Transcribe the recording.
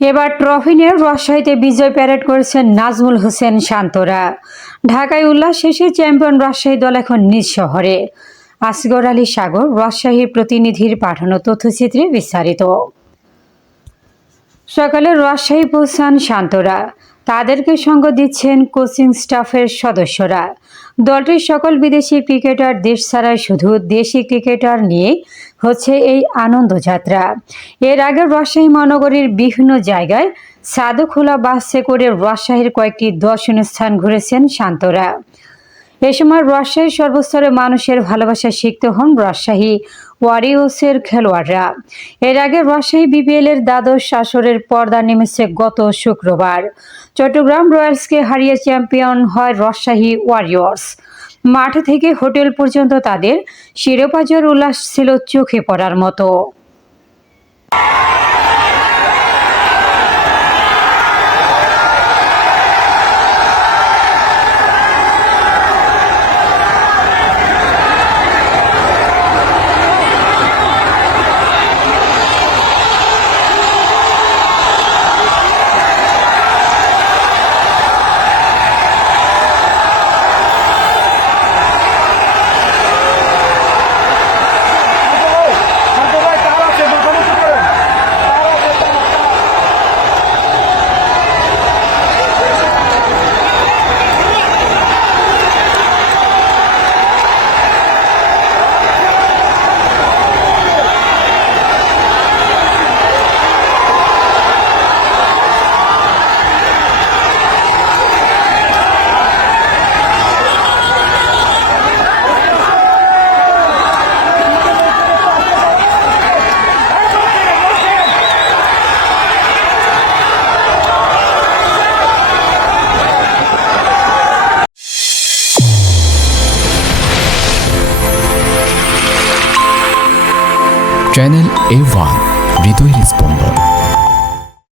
এবার ট্রফি নিয়ে রাজশাহীতে বিজয় প্যারেড করেছেন নাজমুল হোসেন শান্তরা। ঢাকায় উল্লাস শেষে চ্যাম্পিয়ন রাজশাহী দল এখন নিজ শহরে। আসগর আলী সাগর, রাজশাহীর প্রতিনিধির পাঠানো তথ্যচিত্রে বিস্তারিত। সকালে রাজশাহী পৌঁছান শান্তরা। তাদেরকে সঙ্গ দিচ্ছেন কোচিং স্টাফের সদস্যরা। দলটির সকল বিদেশি ক্রিকেটার দেশ ছাড়াই শুধু দেশি ক্রিকেটার নিয়ে হচ্ছে এই আনন্দযাত্রা। এর আগে রাজশাহী মহানগরীর বিভিন্ন জায়গায় সাদুখোলা বাসে করে রাজশাহীর কয়েকটি দর্শনীয় স্থান ঘুরেছেন শান্তরা। এ সময় রাজশাহীর সর্বস্তরের মানুষের ভালোবাসা শিখতে হন রাজশাহী ওয়ারিয়র্সের খেলোয়াড়রা। এর আগে রাজশাহী বিপিএল-এর দ্বাদশ আসরের পর্দা নেমেছে গত শুক্রবার। চট্টগ্রাম রয়্যালসকে হারিয়ে চ্যাম্পিয়ন হয় রাজশাহী ওয়ারিয়র্স। মাঠ থেকে হোটেল পর্যন্ত তাদের শিরোপা জয়ের উল্লাস ছিল চোখে পড়ার মতো। চ্যানেল A1 হৃদয়ের স্পন্দন।